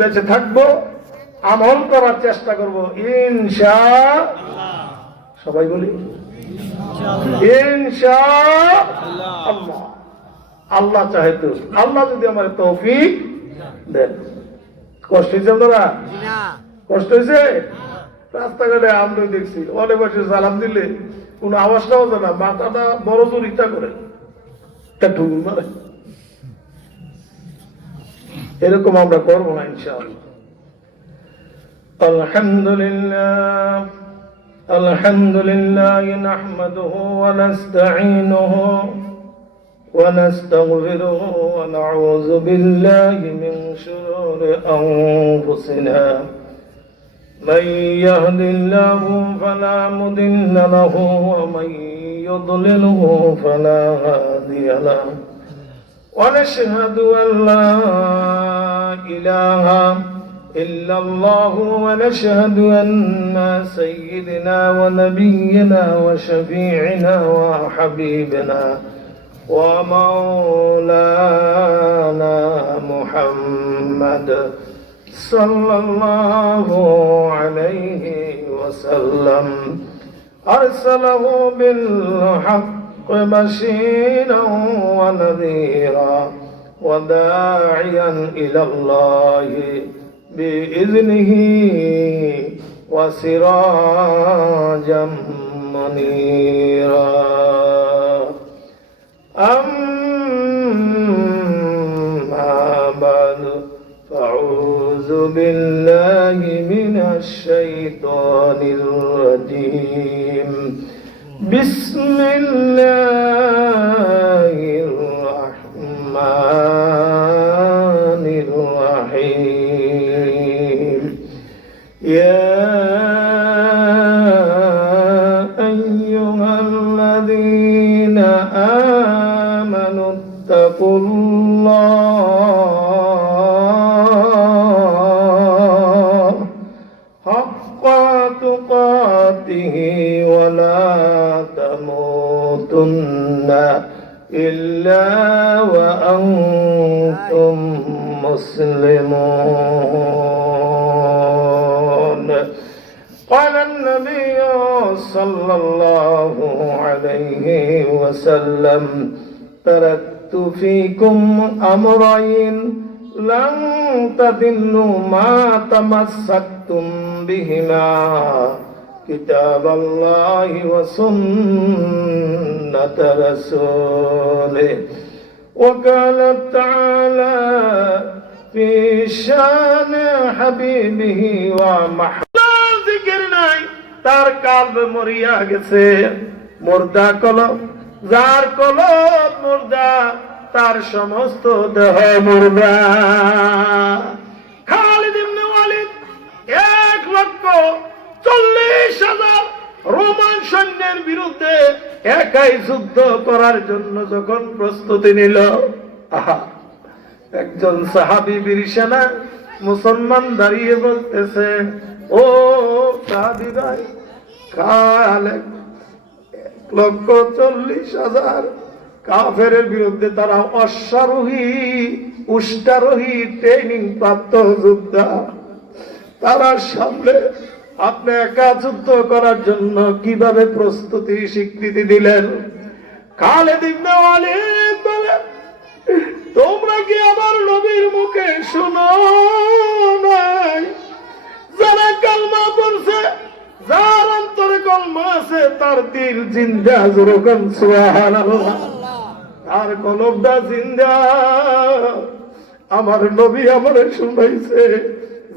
বেঁচে থাকবো আমল করার চেষ্টা করব ইনশাআল্লাহ। সবাই বলি ইনশাআল্লাহ। আল্লাহ চাহে তো, আল্লাহ যদি আমার তৌফিক দেন। কষ্ট হয়েছে আপনারা? কষ্ট হয়েছে? রাস্তাঘাটে আমরা দেখছি অনেক বসে সালাম দিলে কোনো আওয়াজটা হতো না, মাথাটা বড় জোর ইচ্ছা করে ঢুল মারে। এরকম আমরা করবো না ইনশাআল্লাহ। আলহামদুলিল্লাহ আলহামদুলিল্লাহ নাহমাদুহু ওয়া নাস্তাঈনুহু ওয়া নাস্তাগফিরুহু ওয়া নাউযু বিল্লাহি মিন শুরুরি আনফুসিনা মান ইয়াহদিল্লাহু ফালা মুদিল্লা লাহু ওয়া মান ইউদ্লিলহু ফালা হাদিয়া লাহু ওয়া নাশহাদু আন লা ইলাহা إلا الله ونشهد أن سيدنا ونبينا وشفيعنا وحبيبنا ومولانا محمد صلى الله عليه وسلم أرسله بالحق بشيرا ونذيرا وداعيا إلى الله بإذنه وسراجا منيرا أما بعد فأعوذ بالله من الشيطان الرجيم بسم الله الرحمن الرحيم يا أيها الذين آمنوا اتقوا الله حق تقاته ولا تموتن إلا وأنتم مسلمون قال النبي صلى الله عليه وسلم تركت فيكم أمرين لن تضلوا ما تمسكتم بهما كتاب الله وسنة رسوله وقال تعالى في شان حبيبه ومحبوبه জিকির নাই তার কালব মরিয়া গেছে মুর্দা কলব যার কলব মুর্দা তার সমস্ত দেহ মুর্দা খালিদ ইবনে ওয়ালিদ 1,40,000 রোমান সৈন্যের বিরুদ্ধে একাই যুদ্ধ করার জন্য যখন প্রস্তুতি নিল, একজন সাহাবী বীর সেনা মুসলমান দাঁড়িয়ে বলতেছে, ও সাহাবী ভাই, কাল 1,40,000 কাফেরের বিরুদ্ধে তারা অশ্বারোহী উষ্ট্রারোহী ট্রেনিং প্রাপ্ত যোদ্ধা, তারা সামনে আপনি একা যুদ্ধ করার জন্য কিভাবে প্রস্তুতি স্বীকৃতি দিলেন? খালিদ ইবনে ওয়ালিদ বলে, তোমরা কি আমার নবীর মুখে শুনো নাই? যারা কালমা পড়ছে, যার অন্তরে কলমা আছে, তার দিল জিন্দা, যখন সুবহানাল্লাহ, তার কলবটা জিন্দা। আমার নবী আমারে শুনাইছে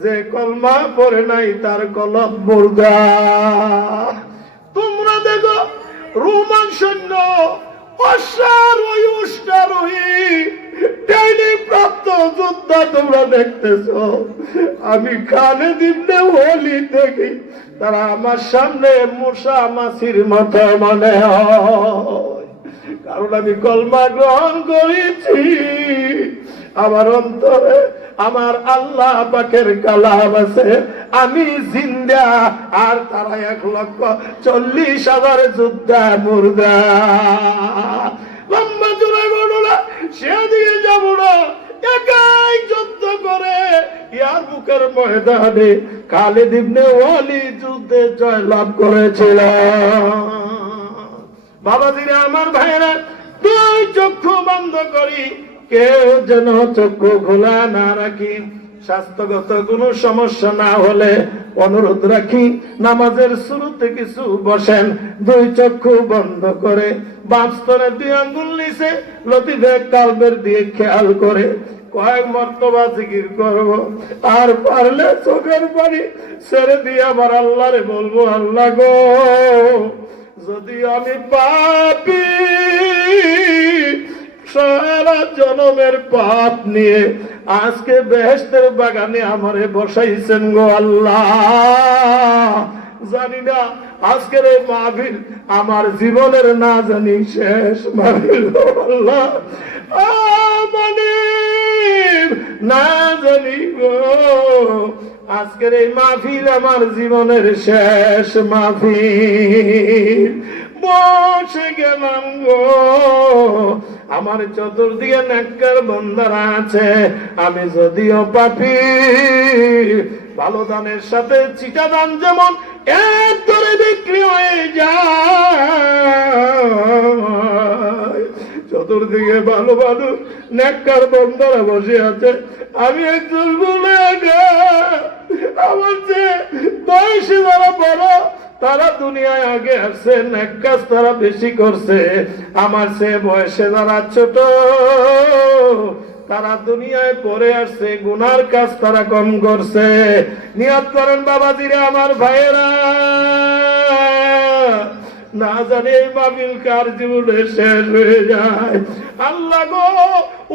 যে কলমা পড়ে নাই তার কলব মুর্দা। তোমরা দেখো রোমান সৈন্য অশ্বারোহী উষ্ট্রারোহী ট্রেনিং প্রাপ্ত যোদ্ধা তোমরা দেখতেছ, আমি খালিদ ইবনে ওয়ালিদ দেখি তারা আমার সামনে মূসা মাছির মতো মনে হয়, কারণ আমি কলমা গ্রহণ করেছি। আমার অন্তরে আমার আল্লাহ পাকের কালাম আছে, আমি জিন্দা, আর তারা 1,40,000 যোদ্ধা মুর্দা। লম্বা জোড়া ঘটনা, সেদিকে যাব না। একাই যুদ্ধ করে ইয়ারমুকের ময়দানে খালিদ ইবনে ওয়ালিদ যুদ্ধে জয়লাভ করেছিল। বাবাজিরা আমার ভাইরা, দুই চক্ষু বন্ধ করি, কেউ যেন চক্ষু খোলা না রাখি। স্বাস্থ্যগত কোনো সমস্যা না হলে অনুরোধ রাখি, নামাজের শুরুতে কিছু বসেন, দুই চক্ষু বন্ধ করে বাম স্তনে দুই আঙ্গুল নিচে লতিফে কালবের দিয়ে খেয়াল করে কয়েক মর্তবা জিকির করব। আর পারলে চোখের পানি ছেড়ে দিয়ে আমার আল্লাহরে বলবো, আল্লাহ গো, যদি আমি পাপী, সারা জনমের পাপ নিয়ে আজকে বেহেশতের বাগানে আমারে বসাইছেন গো আল্লাহ, জানি না আজকের এই মাহফিল আমার জীবনের না জানি শেষ মাহফিল আল্লাহ, মানে না জানি গো আজকের এই মাহফিল আমার জীবনের শেষ মাহফিল। বসে গেলাম গো, আমার চতুর্দিকে নেককার বান্দারা আছে, আমি যদিও পাপী, ভালো দানের সাথে চিটা দান যেমন এক করে বিক্রি হয়ে যায়, চতুর্দিকে ভালো ভালো নেককার বান্দারা বসে আছে, আমি একজন গুনাহগার, আমার যে বয়সে যারা বড় তারা দুনিয়ায় আগে আসছে, নেক কাজ তারা বেশি করছে, আমার সে বয়সে যারা ছোট তারা দুনিয়ায় পরে আসছে, গুনার কাজ তারা কম করছে। নিয়ত করেন বাবাজিরা আমার ভাইয়েরা, না জানি এই মাহফিল কার জীবনে শেষ হয়ে যায়। আল্লাহ গো,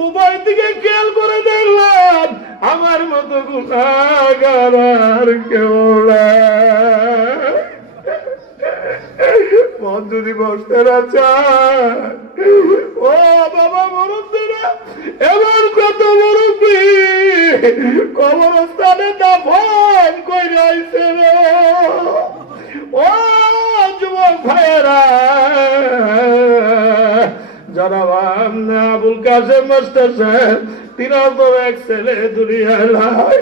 উভয় দিকে খেয়াল করে দেখলাম আমার মতো গুনাহগার আর কেউ নাই। মন যদি বসতে না চায়, ও বাবা মুরব্বীরা, এবার কত মুরব্বী কবরস্থানে দাফন কইরা আইছে রে, ও যুবক ভাইয়েরা, জনাব আবুল কাসেম মাস্টার সাহেব, তিনার তো এক ছেলে দুনিয়ায় নাই,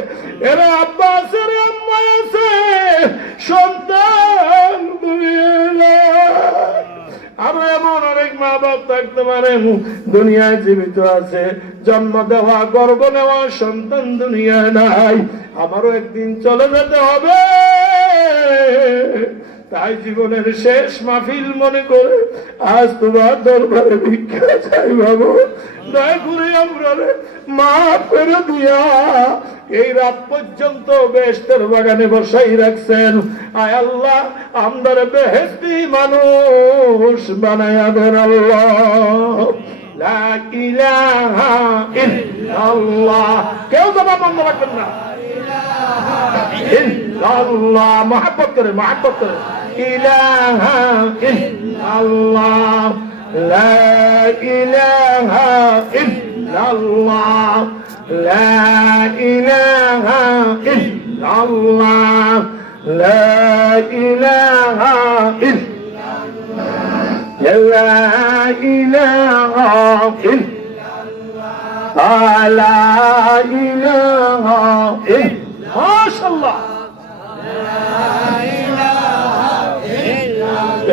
এরা আব্বা আছে রে, আম্মা আছে, সন্তান দুনিয়ায় নাই। আরো এমন অনেক মা বাপ থাকতে পারে দুনিয়ায় জীবিত আছে, জন্ম দেওয়া গর্ভ নেওয়া সন্তান দুনিয়ায় নাই, আমারও একদিন চলে যেতে হবে, তাই জীবনের শেষ মাহফিল মনে করে আজ তোমার দরবারে ভিক্ষা চাই বাবু, দয়া করে আমরা মাফ করে দিয়া এই রাত পর্যন্ত বেহেশতের বাগানে বসাই রাখছেন, আয় আল্লাহ আমদারে বেহেশতি মানুষ বানায়া দেন আল্লাহ। লা ইলাহা ইল্লাল্লাহ, কেউ জবাব বন্ধ রাখবেন না, ইল্লাল্লাহ, মহব্বত করে, মহব্বত করে, ইলাহা ইল্লাল্লাহ, লা ইলাহা ইল্লাল্লাহ, লা ইলাহা ইল্লাল্লাহ, লা ইলাহা ইল্লাল্লাহ, লা ইলাহা ইল্লাল্লাহ, লা ইলাহা ইল্লাল্লাহ, মাশাআল্লাহ।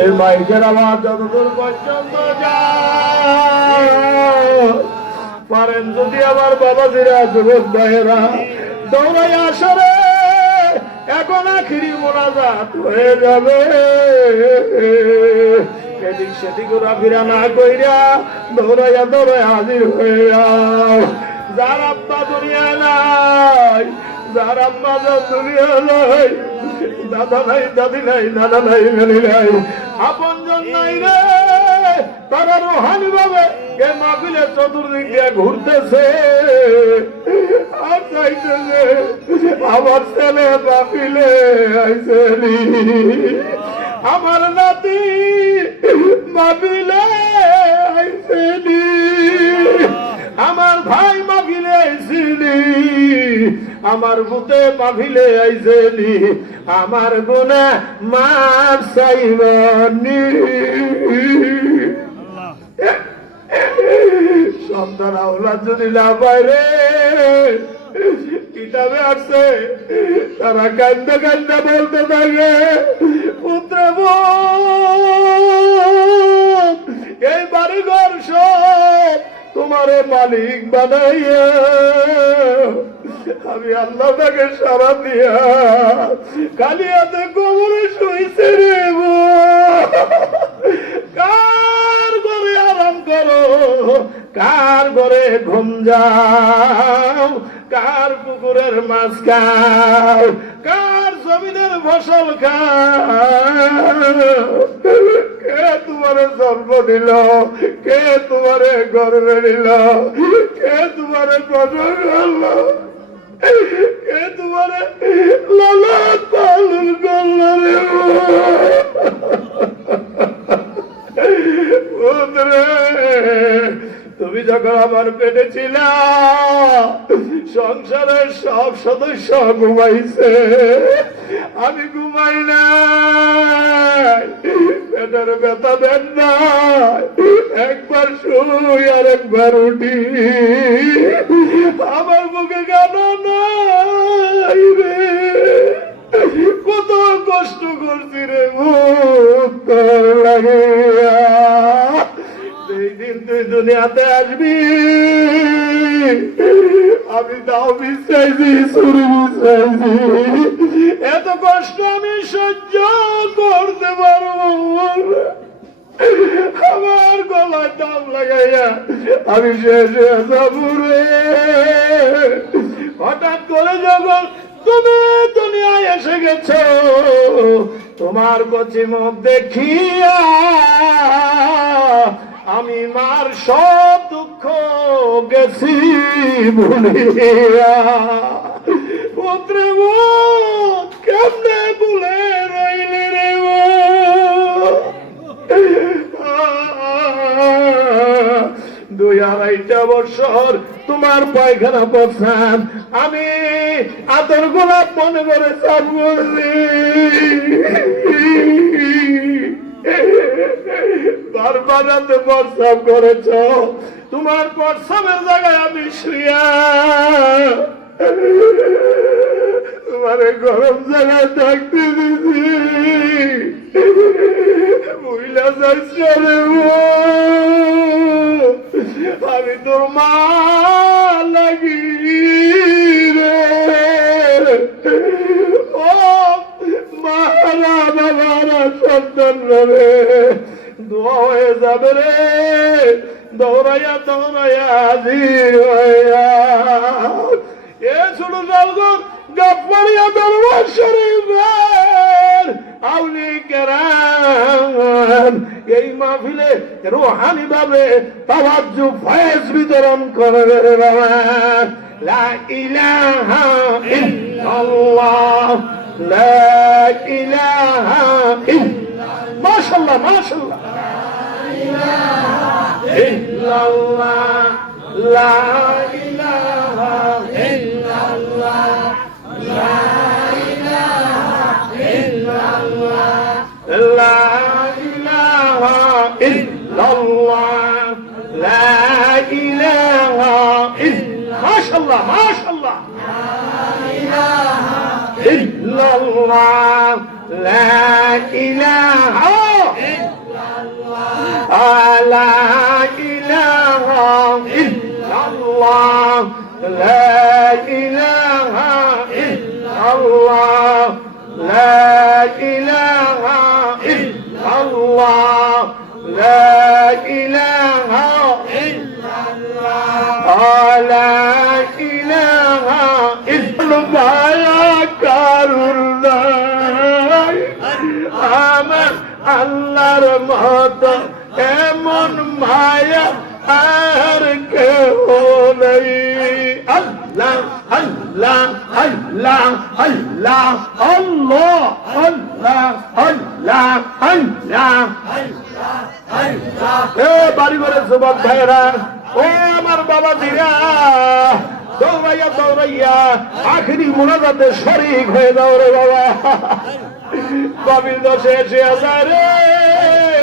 এই মাইকের আওয়াজ যতদূর পর্যন্ত যায়, পারেন যদি আমার বাবাজিরা যুবক ভাইয়েরা দৌড়াই আসরে, এখন আখিরি মোনাজাত হয়ে যাবে, এদিক সেদিক ঘোরাফেরা না কইরা দৌড়াইয়া দৌড়াইয়া হাজির হয়ে যাও। যার আব্বা দুনিয়া নাই, যার আম্মা দুনিয়া নাই, দাদা নাই, দাদি নাই, নানা নাই, নানি নাই, আপনজন নাই রে, তারা রোহানি ভাবে এ মাহফিলে চতুর্দিক দিয়ে ঘুরতেছে আর চাইতেছে আমার ছেলে মাহফিলে আইসেনি, আমার নাতি মাহফিলে আইসেনি, আমার ভাই মাহফিলে আইসেনি, আমার ভূতে মাহফিলে আইসেনি, আমার গুনাহ মাফ চাইবনি। সন্তান আওলাদ যদি না পায় রে, কিতাবে আসছে তারা কান্দে কান্দে বলতে থাকে, পুত্র এই বাড়িঘর সব তোমারে মালিক বানাইয়া আমি আল্লাহ তাকে সারা দিয়া কালিয়াতে কোমরে শুইছে রে। কার ঘরে আরাম করো, কার ঘরে ঘুম যাও, কার পুকুরের মাছ খাও, কার জমিনের ফসল খাও, কে তোমারে জন্ম দিল, কে তোমারে গর্বে নিল, কে তোমারে প্রসব করলো, কে তোমারে লালন পালন করলো রে। তুমি যখন আমার পেটে ছিল সংসারের সব সদস্য ঘুমাইছে, আমি ঘুমাই নাই, পেটের ব্যথা দেন নাই, একবার শুই আর একবার উঠি, আমার মুখে গান নাই রে। কত কষ্ট করছি রে তোর লাগিয়া। যেই দিন তুই দুনিয়াতে আসবি আমি দাও বিশ্বাইছি, শুরু বিশ্বাইছি, এত কষ্ট আমি সহ্য করতে পারবো, আমার গলায় দাম লাগাইয়া আমি শেষ হয়ে যাবো রে। হঠাৎ করে যখন তুমি দুনিয়ায় এসে গেছ, তোমার কচি মুখ দেখিয়া আমি মার সব দুঃখ গেছি ভুলিয়া। পুত্রে কেমনে ভুলে রইলে রে, দুই আড়াইটা বছর তোমার পায়খানা পছান আমি আদর গোলাপ মনে করে চাপ করলি, বারবারাতে প্রস্রাব করেছ, তোমার প্রস্রাবের জায়গায় আমি শুয়া তোমার গরম জায়গায় থাকতে দিছি, মহিলা যাইছে রে, আমি তোর মা লাগি রে। ও মারা বাবারা সন্তান রে, দোয়া হয়ে যাবে রে, দৌড়াইয়া দৌড়াইয়া হাজির হইয়া এ ছোট ডালগর গাফারিয়া দরবার শরীফের আউলি কেরাম এই মাহফিলে রুহানি ভাবে তাওয়াজ্জু ফয়েজ বিতরণ করবে রে বাবা। লা ইলাহা ইল্লাল্লাহ, লা ইলাহা ইল্লাল্লাহ, মাশাআল্লাহ মাশাআল্লাহ, ইল্লাল্লাহ, লা ইলাহা ইল্লাল্লাহ, লা ইলাহা ইল্লাল্লাহ, লা ইলাহা ইল্লাল্লাহ, লা ইলাহা ইল্লাল্লাহ, মাশাআল্লাহ মাশাআল্লাহ, ইল্লাল্লাহ, লা ইলাহা لا إله إلا الله، لا إله إلا الله، لا إله إلا الله، لا إله إلا الله، لا إله إلا الله كرنا آمن আল্লাহর মতো এমন মায়া আর কেউ নেই। আল্লাহ আল্লাহ আল্লাহ আল্লাহ আল্লাহ আল্লাহ আল্লাহ আল্লাহ। এ বাড়ি ঘরে যুবক ভাইরা, ও আমার বাবা দিরা, দৌড়াইয়া দৌড়াইয়া আখিরি মুনাজাতে শরীক হয়ে যাও রে বাবা। কবির দশে এসে আসা রে,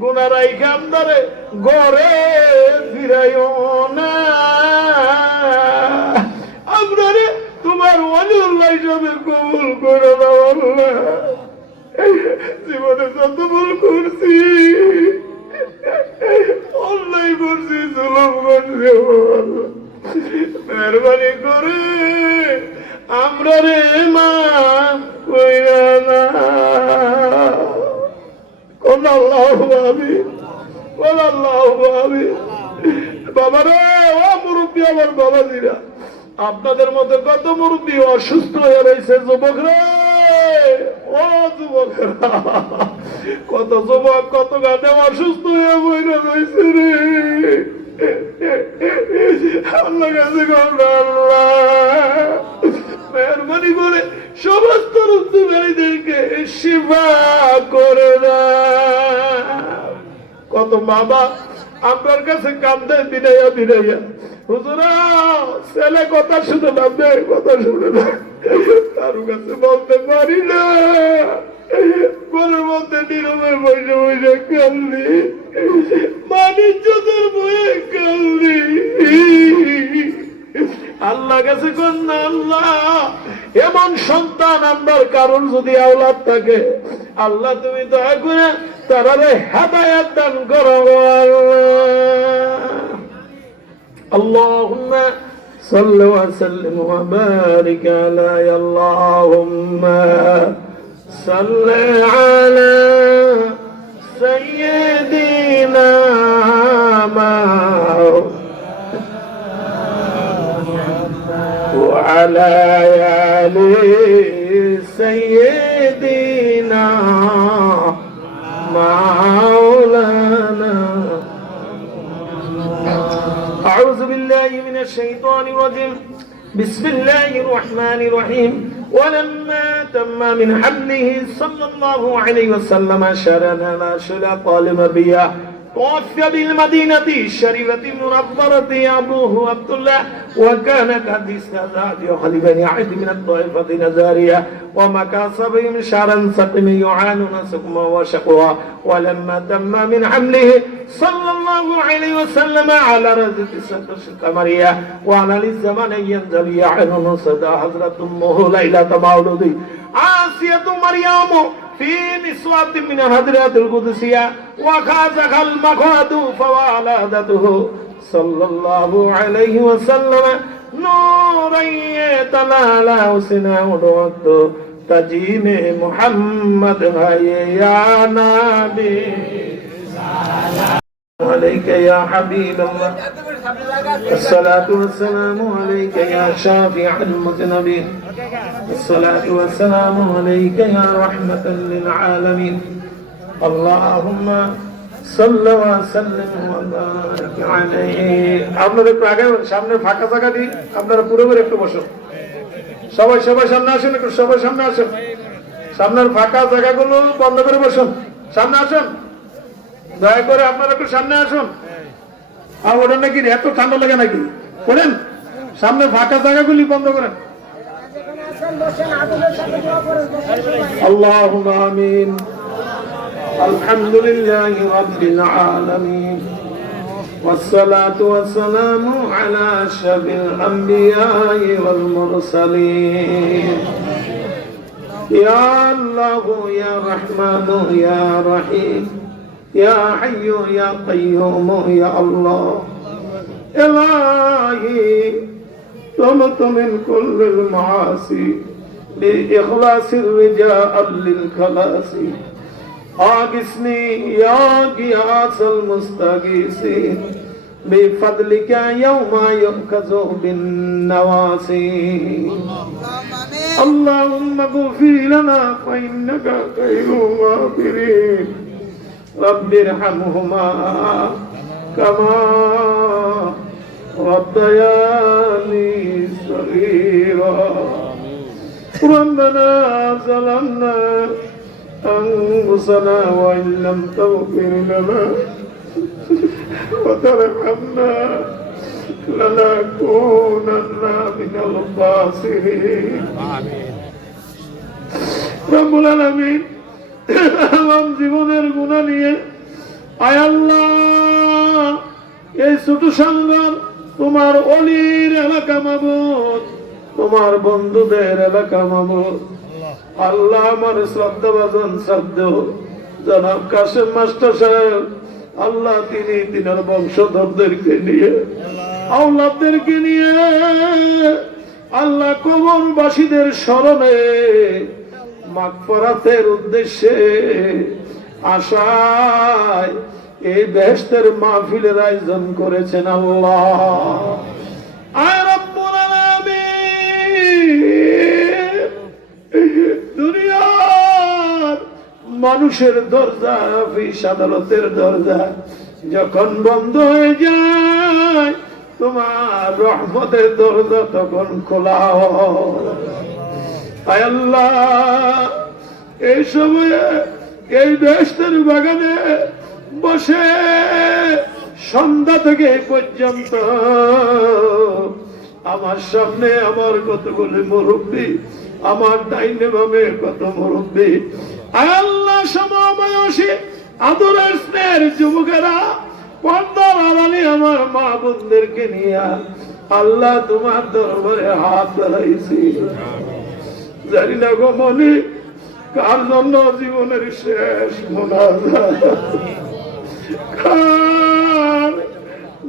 গুনারাই কামদারে ঘরে ফিরাইও না। আমরা রে তোমার ওয়ালিউল্লাহ হিসাবে কবুল করে দাও আল্লাহ। জীবনে যত ভুল করছি, অন্যায় করছি, জুলুম করছি, মেহরবানি করে আমরা রে মা কইরা না। কোন আল্লাহ ভাবি, কোন আল্লাহ ভাবি। বাবা রে, ও মুরব্বী, আমার বাবাজিরা, আপনাদের মধ্যে কত মুরব্বী অসুস্থ হয়ে রয়েছে। যুবক রে, ও যুবকেরা, কত যুবক কত গানে অসুস্থ হয়ে বইরা রয়েছে রে। আল্লাহ কাছে মেহরবানি করে সমস্ত রুদ্ধ ভাইদেরকে সেবা করে না। কত বাবা আপনার কাছে কান্দে বিনাইয়া বিনাইয়া, হুজুরা ছেলে কথা শুনে না, মেয়ে কথা শুনে না, কারো কাছে বলতে পারি না। ঘরের মধ্যে নীরবে বসে বসে কান্দি, বাণিজ্যদের বয়ে কান্দি। আল্লাহ কাছে কন্যা, আল্লাহ এমন সন্তান আমার কারণ যদি আওলাদ থাকে, আল্লাহ তুমি দয়া করে তারারে হেদায়েত দান করো। আল্লাহুম্মা সাল্লি ওয়া সাল্লিম ওয়া বারিক আলা, আল্লাহুম্মা সাল্লি আলা সাইয়্যিদিনা وعلى آل سيدنا مولانا. أعوذ بالله من الشيطان الرجيم. بسم الله الرحمن الرحيم. ولما تم من حمله صلى الله عليه وسلم شرنا لا شلا قال مربيا توفي بالمدينة الشريفة المنورة أبوه عبد الله، وكان قد استزاد خليفة عهد من الطائفة النزارية، ومكث بهم شهرا سقما يعانون سقما وشقوا. ولما تم من حمله صلى الله عليه وسلم على رزق الشمس القمرية، وعلى الزمان ينزل يعلن صدى حضرة أمه ليلة مولده عاصية مريم في نسوة من حضرة القدسية، وخازق المخاض فولادته صلى الله عليه وسلم نورا يتلالى سناه الوقت تجيم محمد يا نبي عليك يا حبيب الله. الصلاة والسلام عليك يا شافع المذنبين. الصلاة والسلام عليك يا رحمة للعالمين. اللهم صل وسلم وبارك عليه. আপনারা একটু আগে সামনে ফাঁকা জায়গা দিই, আপনারা পুরোপুরি একটু বসুন। সবাই সবাই সামনে আসুন, একটু সবাই সামনে আসুন। সামনের ফাঁকা জায়গাগুলো বন্ধ করে বসুন, সামনে আসুন। দয়া করে আপনারা একটু সামনে আসুন। আর ওটা নাকি এত ঠান্ডা লাগে নাকি? করেন, সামনে ফাঁকা জায়গাগুলি বন্ধ করেন। আল্লাহুম্মা আমিন। আলহামদুলিল্লাহি রাব্বিল আলামিন, ওয়াসসালাতু ওয়াসসালামু আলা আশরাফিল আমবিয়াই ওয়াল মুরসালিন। ইয়া আল্লাহু ইয়া রহমানু ইয়া রহিম يا حي يا قيوم يا الله. إلهي تمت من كل المعاصي بإخلاص الرجاء للخلاص. أغثني يا غياث المستغيثين بفضلك يوم يؤخذ بالنواسي. اللهم اغفر لنا فإنك خير الغافرين. رب ارحمهما كما ربياني صغيرا. ربنا ظلمنا أنفسنا وإن لم تغفر لنا وترحمنا لنكونن من الخاسرين. رب العالمين, আমার জীবনের গুনাহ নিয়ে আয় আল্লাহ, এই ছোট সংগম তোমার অলির এলাকা মাবুদ, তোমার বন্ধুদের এলাকা মাবুদ। আল্লাহ, আমার শ্রদ্ধাভাজন শ্রদ্ধেয় জনাব কাসেম মাস্টার সাহেব, আল্লাহ তিনি তিনার বংশধরদেরকে নিয়ে, আওলাদদেরকে নিয়ে আল্লাহ কবরবাসীদের স্মরণে মাগফিরাতের উদ্দেশ্যে আশায় এই বেহেশতের মাহফিলের আয়োজন করেছেন। আল্লাহ আয় রব্বুল আলামিন, দুনিয়ার মানুষের দরজা, অফিস আদালতের দরজা যখন বন্ধ হয়ে যায়, তোমার রহমতের দরজা তখন খোলা হয়। আয় আল্লাহ, এই সময়ে এই বেহেশতের বাগানে বসে সন্ধ্যা থেকে পর্যন্ত আমার সামনে আমার কতগুলি মুরব্বী, আমার ডাইনে বামে কত মুরব্বী, আয় আল্লাহ সমবয়সী আদরের স্নেহের যুবকেরা, পর্দার আড়ালে আমার মা বোনদেরকে নিয়ে আল্লাহ তোমার দরবারে হাত বাড়াইছি। জানি না গো মনি, কার জন্য জীবনের শেষ মোনাজাত, কার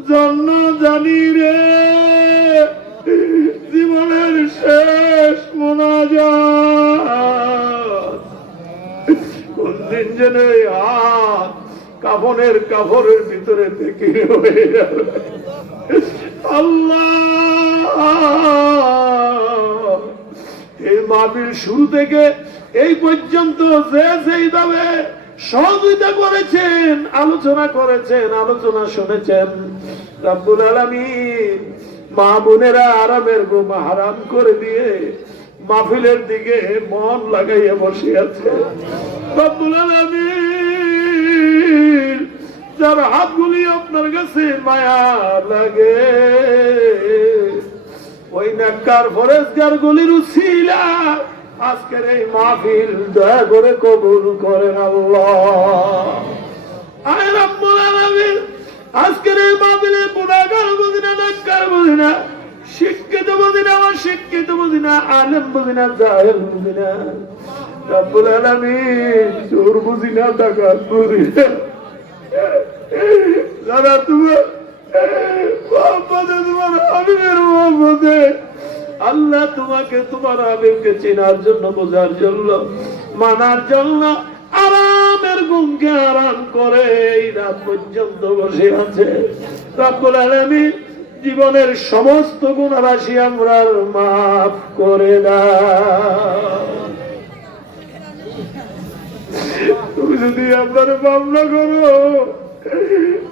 জন্য জানি রে জীবনের শেষ মোনাজাত। কোন দিন যেন হাত কাফনের কাপড়ের ভিতরে থেকে হয়ে যাবে। আল্লাহ, এই মাহফিল শুরু থেকে এই পর্যন্ত যে যেইভাবে সহযোগিতা করেছেন, আলোচনা করেছেন, আলোচনা শুনেছেন, রব্বুল আলামিন মা বোনেরা আরামের ঘুম হারাম করে দিয়ে মাহফিলের দিকে মন লাগাইয়া বসে আছে। রব্বুল আলামিন যার হাতগুলি আপনার কাছে মায়া লাগে, ওই নেককার ফরেজগার গুলির উসিলা আজকের এই মাহফিল দয়া করে কবুল করেন আল্লাহ। আয় রব্বুল আলামিন, আজকের এই মাহফিলে গুনাহগার বুঝি না, নেককার বুঝি না, শিক্ষিত বুঝি না, অশিক্ষিত বুঝি না, আলেম বুঝি না, জাহেল বুঝি না, রব্বুল আলামিন চোর বুঝি না, ডাকাত বুঝি না, যারা তোমার হাবিবের মোহাম্মদে, আল্লাহ তোমাকে তোমার হাবিবকে চেনার জন্য, বোঝার জন্য, মানার জন্য আরামের ঘুমকে আরাম করে এই রাত পর্যন্ত বসে আছে। রব্বুল আলামিন জীবনের সমস্ত গুনাহ রাশি আমরা মাফ করে দাও। তুমি যদি আপনার মামলা করো,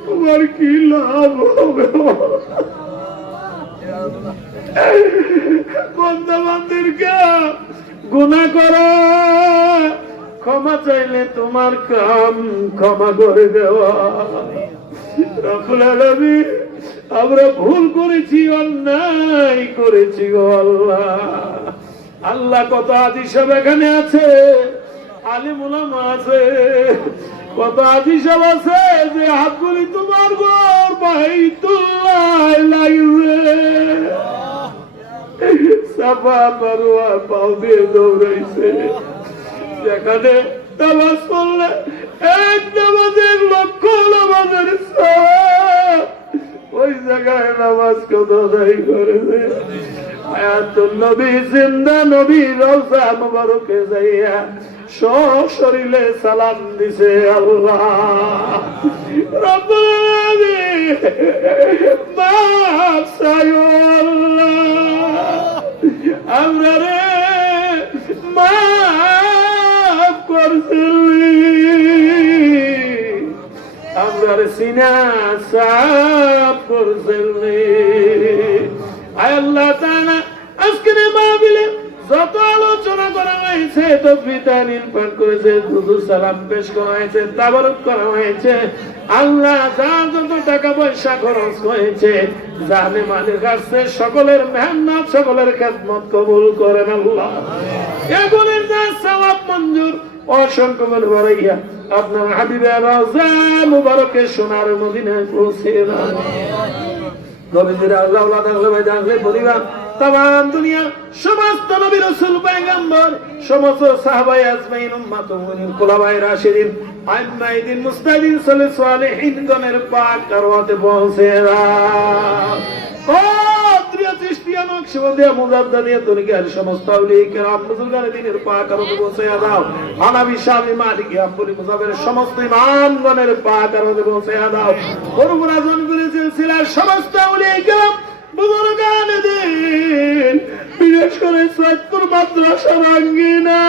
তোমার কি লাভ হবে? বন্ধু-বান্ধবকে গুনাহ করো, ক্ষমা চাইলে তোমার কাম ক্ষমা করে দেওয়া। রব্বুল আলামিন, আমরা ভুল করেছি, অন্যায় করেছি গো আল্লাহ। আল্লাহ, কত হাজী সাহেব এখানে আছে, আলিম উলামা আছে, কত হাজী সাহেব আছে যে হাতগুলি তোমার ঘর বাইতুল্লাহ লাগবে, সাফা মারওয়া পাও দিয়ে দৌড়াইছে, যেখানে নামাজ পড়লে এক নামাজের লক্ষ নামাজের সওয়াব, ওই জায়গায় নামাজ কত আদায় করেছে। হায়াতুন নবী, জিন্দা নবী রওজা মুবারকে যাইয়া সশরীরে সালাম দিছে আল্লাহ। রব্বুল আলামিন মাফ চাইও আল্লাহ, আমরা রে মাফ করছিলি, আমরা রে সিনা সাফ করছিলি। আয় আল্লাহ তাআলা, আজকের মাহফিলে যত আলোচনা করা হয়েছে, তকবীর পাঠ করেছে, দুরূদ সালাম পেশ করা হয়েছে, তাবারুক করা হয়েছে, আল্লাহ যার যত টাকা পয়সা খরচ হয়েছে, জানে মালিক কাছে সকলের মেহনত, সকলের খেদমত কবুল করেন আল্লাহ। এগুলির যা সওয়াব মঞ্জুর অসংখ্য করে বাড়াইয়া আপনার হাবিবে রওজা মুবারকে সোনার মদিনায় পৌঁছে দাও। নবীজির আল্লাহ থাকলে ভাই থাকলে পরিবার তাম দুনিয়া সমস্ত নবী রাসূল পয়গম্বর সমস্ত সাহাবায়ে আজমাইন উম্মত মুমিনিন খোলাফায়ে রাশিদিন আইম্মায়ে মুস্তাহিদিন সালিহিন গণের পাক দরওয়াতে পৌঁছে দাও। ও প্রিয় চিশতিয়া নকশবন্দিয়া মুজাদ্দিদিয়া তরিকার সমস্ত আউলিয়া কেরাম বুজুর্গানে দ্বীনের পাক দরওয়াতে পৌঁছে দাও। হানাফি শাফি মালিকি হাম্বলি মুযাফফারের সমস্ত ইমামগণের পাক দরওয়াতে পৌঁছে দাও। বরগুনা জনগুলি সিলসিলার সমস্ত আউলিয়া কেরাম বুজুর্গানে দ্বীন বিশেষ করে সৈয়দপুর মাদ্রাসা আঙ্গিনা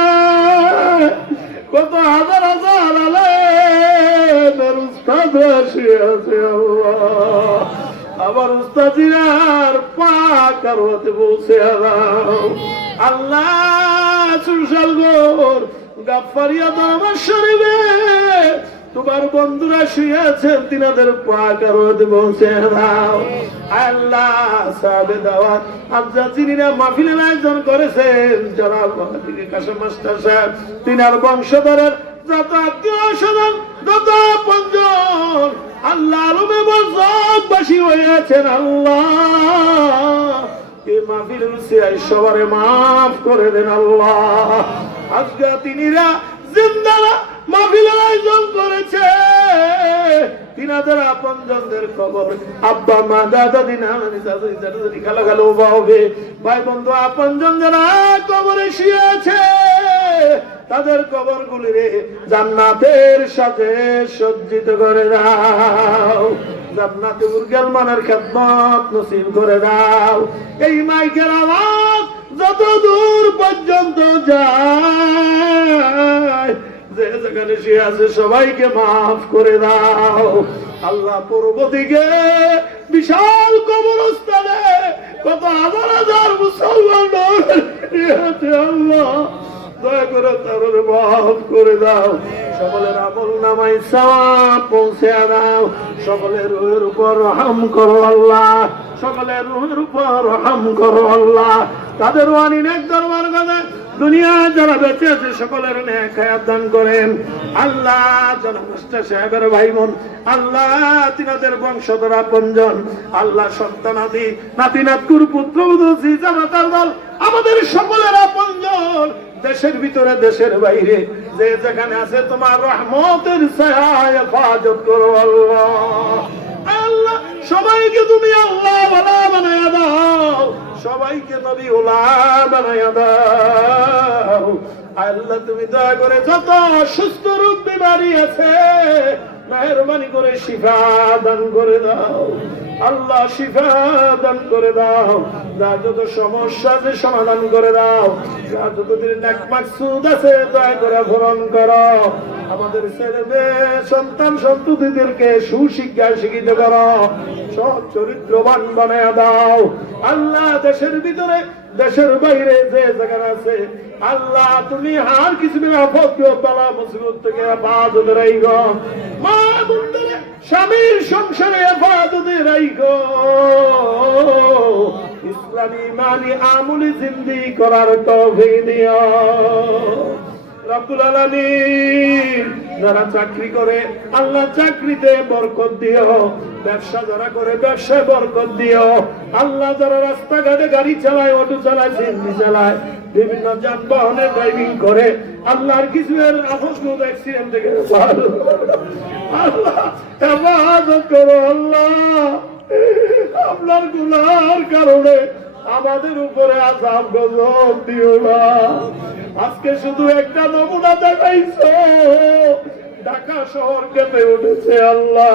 কত হাজার হাজার আলেমের উস্তাদ আসে আছে আল্লাহ আবার উস্তাদিরার পাক দরওয়াতে পৌঁছে দাও। আল্লাহ সুশালগর গাফফারিয়া দরবার শরীফে তোমার বন্ধুরা শুয়ে আছেন তিনাদের পাক দরওয়াতে পৌঁছে দাও। আল্লাহ সাহেবে দাওয়াত আব্দুল জিনিরা মাহফিলের আয়োজন করেছেন জনাব মুহাম্মদ কাশেম মাস্টার সাহেব তিনার বংশধরের যত আত্মীয় স্বজন যত আপনজন আল্লাহ আলমে বরজখবাসী হয়ে আছেন আল্লাহ এই মাহফিল রুসিয়ায় সবারে মাফ করে দেন আল্লাহ। আজকে তিনিরা জিন্দারা মাহফিলের আয়োজন করেছে তিনাদের আপনজনদের খবর আব্বা মা দাদা দিনা দাদি খালা খালো হবে ভাই বন্ধু আপনজন যারা কবরে শুয়ে আছে তাদের কবর গুলিরে জান্নাতের সাথে সজ্জিত করে দাও। জান্নাতে উর্গেল মানের খেদমত নসিব করে দাও। এই মাইকের আওয়াজ যত দূর পর্যন্ত যায় যে যেখানে সে আছে সবাইকে মাফ করে দাও আল্লাহ। পূর্ব দিকে বিশাল কবরস্থানে কত হাজার হাজার মুসলমান আল্লাহ দয়া করে তাদের মাফ করে দাও। সকলের আমল নামায় সওয়াব পৌঁছে দাও। সকলের রূহের উপর রহম করো আল্লাহ। সকলের রূহের উপর রহম করো আল্লাহ। তাদের ওয়ানি নেক দরবার কথা দুনিয়া যারা বেঁচে আছে সকলের নেক হায়াত দান করেন আল্লাহ। জনাব মাস্টার সাহেবের ভাই বোন আল্লাহ তিনাদের বংশধর আপনজন আল্লাহ সন্তানাদি নাতি নাতকুর পুত্র জামাতার দল আমাদের সকলের আপনজন দেশের ভিতরে দেশের বাইরে যে যেখানে আছে তোমার রহমতের ছায়ায় হেফাজত করো আল্লাহ। আল্লাহ সবাইকে তুমি আল্লাহ ওয়ালা বানায়া দাও। সবাইকে নবী ওয়ালা বানায়া দাও আল্লাহ। তুমি দয়া করে যত সুস্থ রোগ বিমারি আছে মেহেরবানি করে শিফা দান করে দাও আল্লাহ। শিফা দান করে দাও। যা যত সমস্যা আছে সমাধান করে দাও। যা যত দিন নেক মাকসুদ আছে দয়া করে পূরণ করো। আমাদের ছেলে মেয়ে সন্তান সন্ততিদেরকে সুশিক্ষায় শিক্ষিত করো। সৎ চরিত্রবান বানায়া দাও আল্লাহ। দেশের ভিতরে দেশের বাইরে যে জায়গা আছে আল্লাহ তুমি আর কিছু আপদ বালা মুসিবত থেকে হেফাজত রাখো। মা বোনদের স্বামীর সংসারে হেফাজত রাখো। ইসলামী মানি আমলি জিন্দেগি করার তৌফিক দিও রব্বুল আলামিন। যারা চাকরি করে আল্লাহ চাকরিতে বরকত দিও। ব্যবসা যারা করে ব্যবসায় বরকত দিও আল্লাহ। যারা রাস্তাঘাটে গাড়ি চালায় অটো চালায় সিএনজি চালায় বিভিন্ন যানবাহনে ড্রাইভিং করে আল্লাহর কিছু আপদ অ্যাক্সিডেন্ট থেকে আল্লাহ হেফাজত করো আল্লাহ। আপনার গুনার কারণে আমাদের উপরে আযাব গজব দিও না। আজকে শুধু একটা নমুনা দেখাইছো ঢাকা শহর কেঁপে উঠেছে আল্লাহ।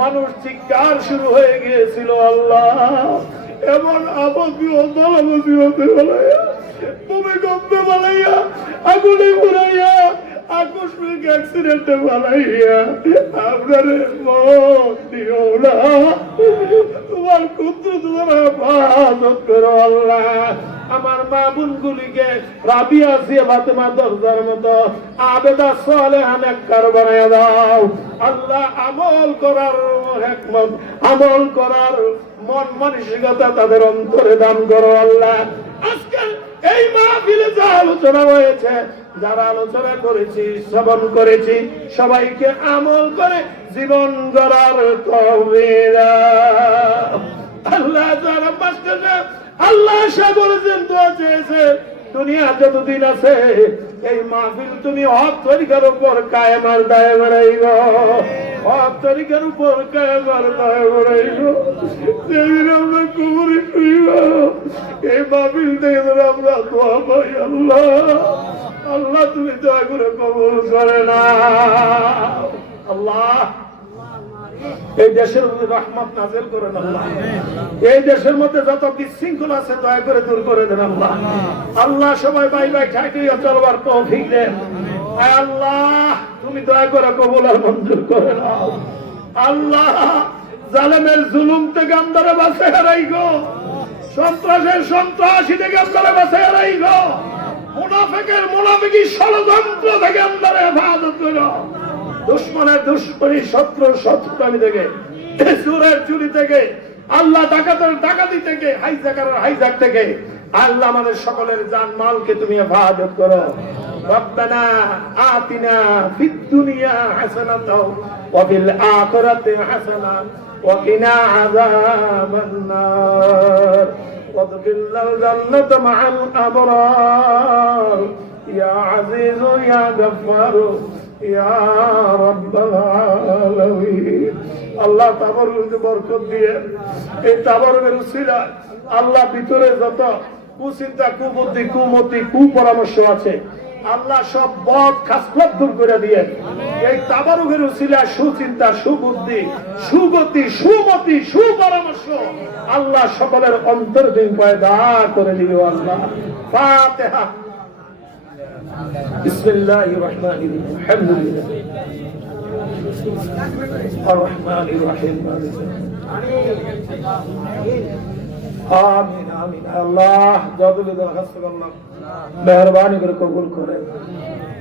মানুষ চিৎকার শুরু হয়ে গিয়েছিল আল্লাহ। এমন আপদীয় দলমুসিবতে বানাইয়া ভূমিকম্পে বানাইয়া আগুনে পুরাইয়া আকস্মিক অ্যাক্সিডেন্টে বানাইয়া আপনার মত দিও না। তোমার কুদ্র তোমার হেফাজত করো আল্লাহ। আমার মা বোনগুলিকে রাবিয়া জিয়া ফাতেমা দরজার মতো আবেদা সালেহা নেককার বানায়া দাও আল্লাহ। আমল করার হিকমত আমল করার মন মানসিকতা তাদের অন্তরে দান করো আল্লাহ। আজকে এই মাহফিলে যা আলোচনা হয়েছে, যারা আলোচনা করেছি, শ্রবণ করেছি, সবাইকে আমল করে জীবন গড়ার তৌফিক দাও। আল্লাহ যারা মাস্টার আল্লাহ সাগরের দোয়া চেয়েছে, দুনিয়া যতদিন আছে এই মাহফিল তুমি হক তরিকার উপর কায়েম আর দায়ে বাড়াইব, হক তরিকার উপর কায়েম আর দায়ে বাড়াইব। যেদিন আমরা কবরে শুইব, এই মাহফিল থেকে আমরা দোয়া পাই। আল্লাহ আল্লাহ তুমি দয়া করে কবুল করে না। আল্লাহ এই দেশের মধ্যে রহমত নাযিল করেন আল্লাহ। এই দেশের মধ্যে যত বিশৃঙ্খল আছে দয়া করে দূর করে দেন আল্লাহ। আল্লাহ সবাই ভাই ভাই ঠাকুর চলবার তৌফিক দেন। আল্লাহ তুমি দয়া করে কবুল আর মঞ্জুর করে নাও। আল্লাহ জালেমের জুলুম থেকে আমদারে বাঁচায় রাখো, সন্ত্রাসের সন্ত্রাসী থেকে আমদারে বাঁচায় রাখো, মুনাফিকের মুনাফিকি ষড়যন্ত্র থেকে আমদারে হেফাজত করো, দুশ্মনের দুশ্মনী শত্রুর শত্রুতামি থেকে, চোরের চুরি থেকে, আল্লাহ ডাকাতের ডাকাতি থেকে, হাইজাকারের হাইজাক থেকে আল্লাহ আমাদের সকলের জান মালকে তুমি হেফাজত করো। রব্বানা আতিনা ফিদ দুনিয়া হাসানাতাও ওয়া ফিল আখিরাতি হাসানাতাও ওয়া কিনা আযাবান নার ওয়াদখিলনাল জান্নাতা মা'আল আবরার ইয়া আজিজু ইয়া গফফার ইয়া রাব্বাল আলামিন। আল্লাহ তাবারুকে বরকত দিয়ে এই তাবারুকের উসিলায় আল্লাহ ভিতরে যত কুচিন্তা, কুবুদ্ধি, কুমতি, কুপরামর্শ আছে আল্লাহ সব বদ খাসলত দূর করে দিয়ে এই তাবারুকের উসিলায় সুচিন্তা, সুবুদ্ধি, সুগতি, সুমতি, সুপরামর্শ আল্লাহ সকলের অন্তর দিন পয়দা করে দিও। আল্লাহ ফাতিহা। বিসমিল্লাহির রহমানির রহিম। আলহামদুলিল্লাহ আর-রহমানির রহিম। আমিন আমিন। আল্লাহ যতগুলো দরখাস্ত করলাম মেহেরবানি করে কবুল করে।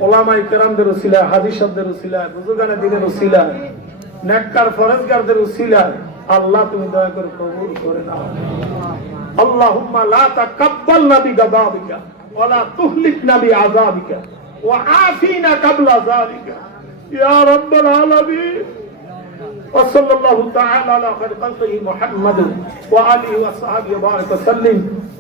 ওলামায়ে কেরামদের উসিলায়, হাদিসদের উসিলায়, বুজুর্গানে দ্বীনের উসিলায়, নেককার ফরজগারদের উসিলায় আল্লাহ তুমি দয়া করে কবুল করে নাও। আল্লাহুম্মা লা তাকাব্বালনা বিগাদাবিকা ওয়া লা তুহলিকনা বিআযাবিকা ওয়া আফিনা ক্বাবলা যালিকা ইয়া রাব্বাল আলামিন। وصلى الله تعالى على خير خلقه محمد وآله وصحبه وبارك وسلم.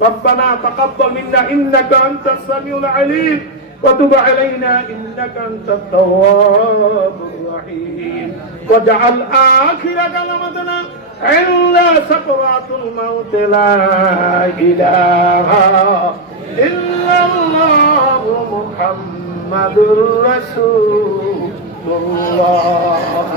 ربنا تقبل منا إنك أنت السميع العليم وتب علينا إنك أنت التواب الرحيم واجعل آخر كلمتنا عند سكرات الموت لا إله إلا الله محمد رسول الله.